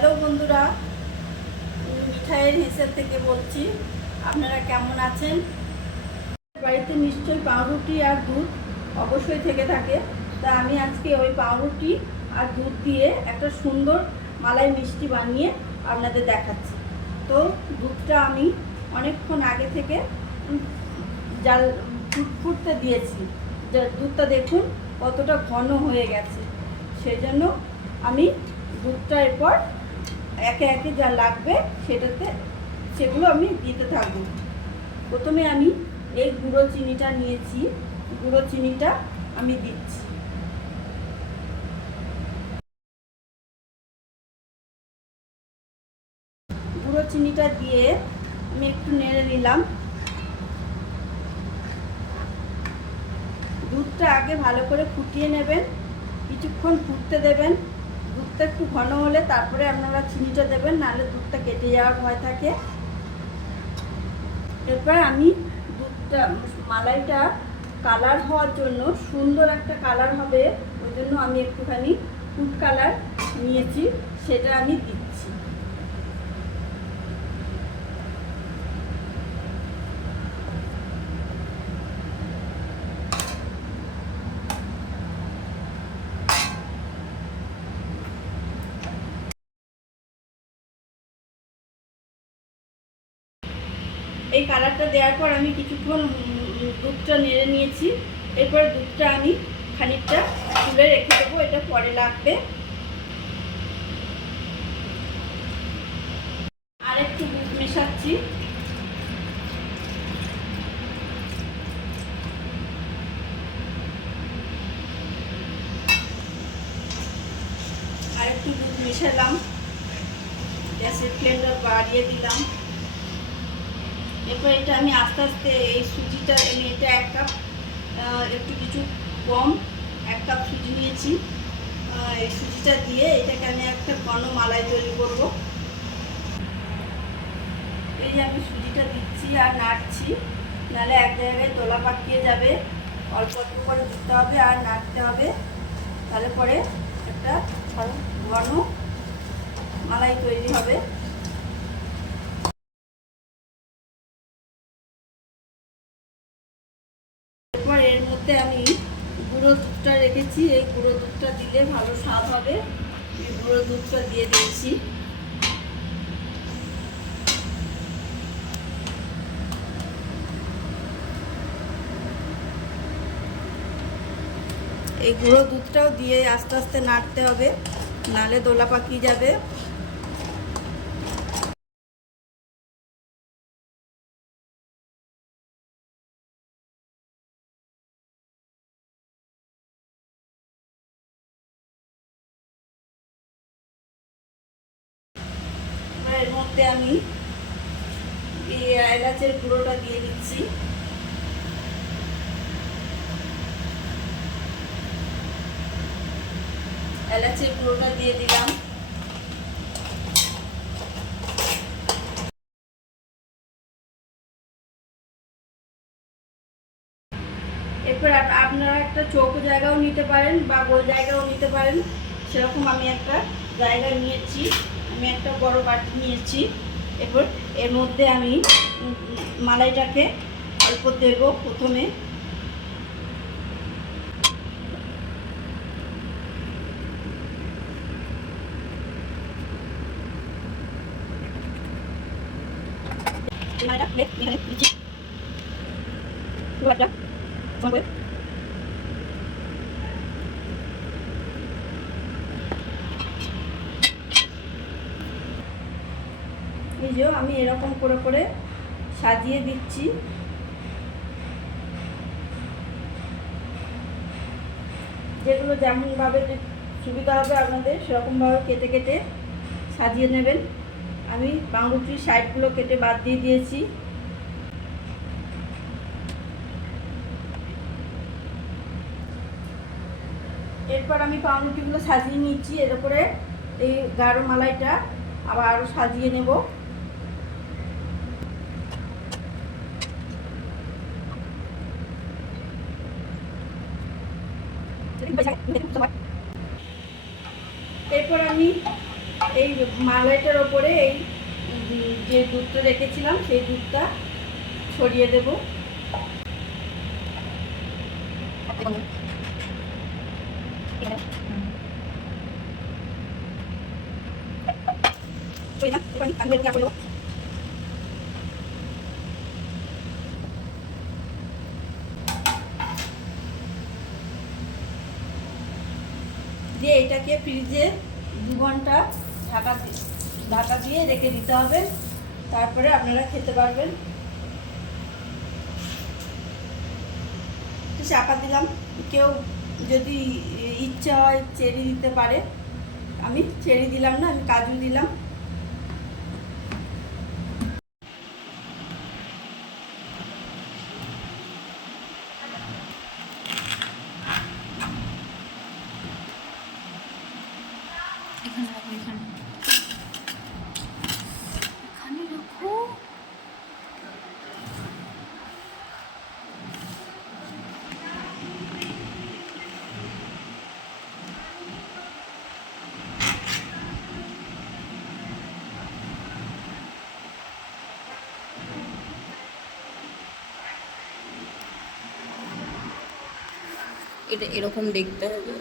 Hello বন্ধুরা, মিঠাইয়ের হিসেব থেকে বলছি। আপনারা কেমন আছেন? বাড়িতে নিশ্চয়ই পাউরুটি আর দুধ অবশ্যই থেকে থাকে। তা আমি আজকে ওই পাউরুটি আর দুধ দিয়ে একটা সুন্দর মালাই মিষ্টি বানিয়ে আপনাদের দেখাচ্ছি। তো দুধটা আমি অনেকক্ষণ আগে থেকে জাল ফুটতে দিয়েছি। দুধটা দেখুন কতটা ঘন হয়ে গেছে। সেই জন্য আমি দুধটা এরপর একে একে যা লাগবে সেগুলো আমি দিতে থাকবো। প্রথমে আমি এই গুঁড়ো চিনিটা নিয়েছি, গুঁড়ো চিনিটা আমি দিচ্ছি। গুঁড়ো চিনিটা দিয়ে আমি একটু নেড়ে নিলাম। দুধটা আগে ভালো করে ফুটিয়ে নেবেন, কিছুক্ষণ ফুটতে দেবেন। দুধটা একটু ঘন হলে তারপরে আপনারা চিনিটা দেবেন, নাহলে দুধটা কেটে যাওয়ার ভয় থাকে। এরপর আমি দুধটা মালাইটা কালার হওয়ার জন্য, সুন্দর একটা কালার হবে ওই জন্য আমি একটুখানি ফুড কালার নিয়েছি, সেটা আমি দিচ্ছি। এই কালারটা দেওয়ার পর আমি কিছুক্ষণ দুধটা নেড়ে নিয়েছি। এরপর দুধটা আমি খানিকটা তুলে রেখে দেবো, এটা পরে লাগবে। আর একটু দুধ মেশাচ্ছি। আর একটু দুধ মেশালাম, গ্যাসের ফ্লেমটা বাড়িয়ে দিলাম। এরপর এটা আমি আস্তে আস্তে এই সুজিটা, আমি এটা 1 কাপ একটু কিছু কম 1 কাপ সুজি নিয়েছি। এই সুজিটা দিয়ে এটাকে আমি একটা ঘন মালাই তৈরি করব। এই যে আমি সুজিটা দিচ্ছি আর নাড়ছি, নাহলে এক জায়গায় দোলা পাকিয়ে যাবে। অল্প অল্প করে দিতে হবে আর নাড়তে হবে, তাহলে পরে একটা ঘন মালাই তৈরি হবে। এরপর এর মধ্যে আমি গুঁড়ো দুধটা রেখেছি, এই গুঁড়ো দুধটা দিলে ভালো স্বাদ হবে। এই গুঁড়ো দুধটা দিয়ে দিয়েছি। এই গুঁড়ো দুধটাও দিয়ে আস্তে আস্তে নাড়তে হবে, নাহলে দোলা পাকিয়ে যাবে। এর মধ্যে আমি এই এলাচের গুঁড়োটা দিয়ে দিচ্ছি। এলাচের গুঁড়োটা দিয়ে দিলাম। এরপর আপনারা একটা চৌকো জায়গাও নিতে পারেন বা গোল জায়গাও নিতে পারেন, সেরকম আমি একটা জায়গা নিয়েছি। আমি একটা বড় বাটি নিয়েছি। এরপর এর মধ্যে আমি মালাইটাকে অল্প দেব। প্রথমে এই যে আমি এরকম করে করে সাজিয়ে দিচ্ছি। যেগুলো যেমনভাবে সুবিধা হবে আপনাদের সেরকমভাবে কেটে কেটে সাজিয়ে নেবেন। আমি পাউরুটির সাইডগুলো কেটে বাদ দিয়ে দিয়েছি। এরপর আমি পাউরুটিগুলো সাজিয়ে নিচ্ছি। এর উপরে এই গাঢ় মালাইটা আবার আরও সাজিয়ে নেব। এরপর আমি এই মালাইটার ওপরে এই যে দুধটা রেখেছিলাম সেই দুধটা ছড়িয়ে দেবো। দিয়ে এটাকে ফ্রিজে 2 ঘন্টা ঢাকা দিয়ে রেখে দিতে হবে, তারপরে আপনারা খেতে পারবেন। চাপা দিলাম, কেউ যদি ইচ্ছা হয় চেরি দিতে পারে, আমি চেরি দিলাম না, আমি কাজু দিলাম। এখানে রাখো, এখানে এখানে রাখো। এটা এরকম দেখতে হবে।